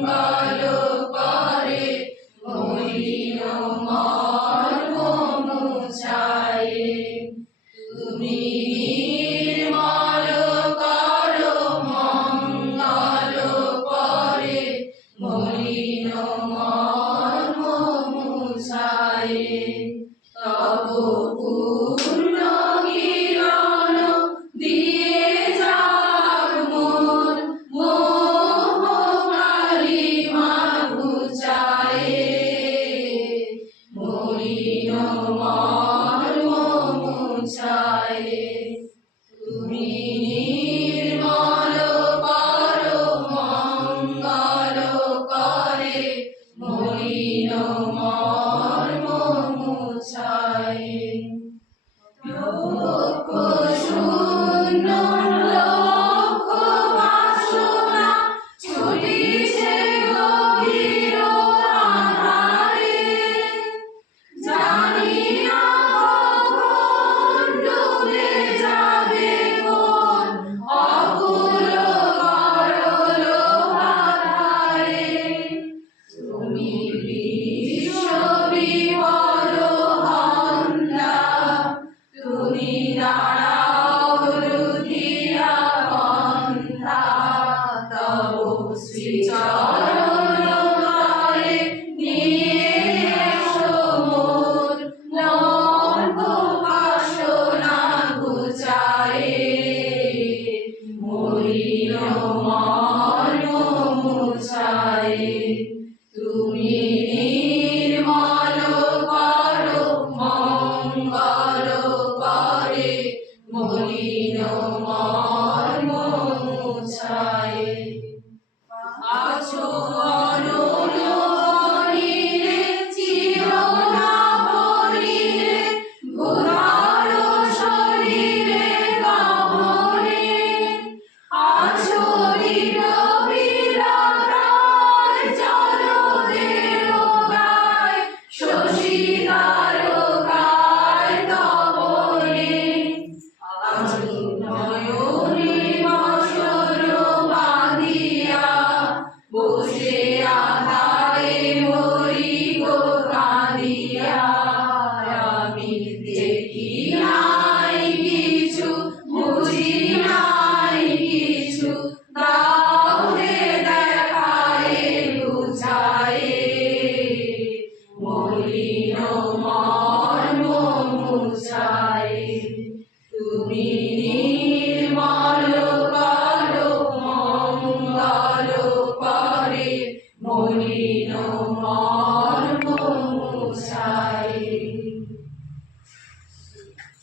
মঙ্গল করে মলিন মর্ম মুছায়ে। তুমি নির্মল করো মঙ্গল করে মলিন মর্ম মুছায়ে। তব পূর্ণ কিরণ দিয়ে যাক মোর মোহ কালিমা ঘুচায়ে। মলিন মর্ম মুছায়ে। তুমি নির্মল করো মঙ্গল করে মলিন মর্ম মুছায়ে। লক্ষ শূন্য লক্ষ বাসনা ছুটিছে গভীর আধারে। জানি না কখন ডুবে যাবে মন অকুল গরল আধারে। তুমি বিশ্ব বিপদ হন্তা, তুমি দাঁড়াও রুধিরা বন্ধা। তব শ্রীচরণ তলে নিয়ে এসো মোর লক্ষ বাসনা ঘুচায়ে। মলিন মর্ম মুছায়ে। তুমি নির্মল করো মঙ্গল করে মলিন মর্ম মুছায়ে। আছো অরুণ নীলে চির নাভরিলে ঘোরার শরীরে গহনে। আছো বিরবিরায় জলদের গায় শশী তারকায় তপনে। আছো নয়নে বাসর বাঁধিয়া বসে আধারে মরি গো কাঁদিয়া। আমি দেখি নাই কিছু বুঝি নাই কিছু, দাও হে দেখায়ে বুঝায়ে। মলিন মর্ম মুছায়ে। তুমি নির্মল করো মঙ্গল করে মলিন মর্ম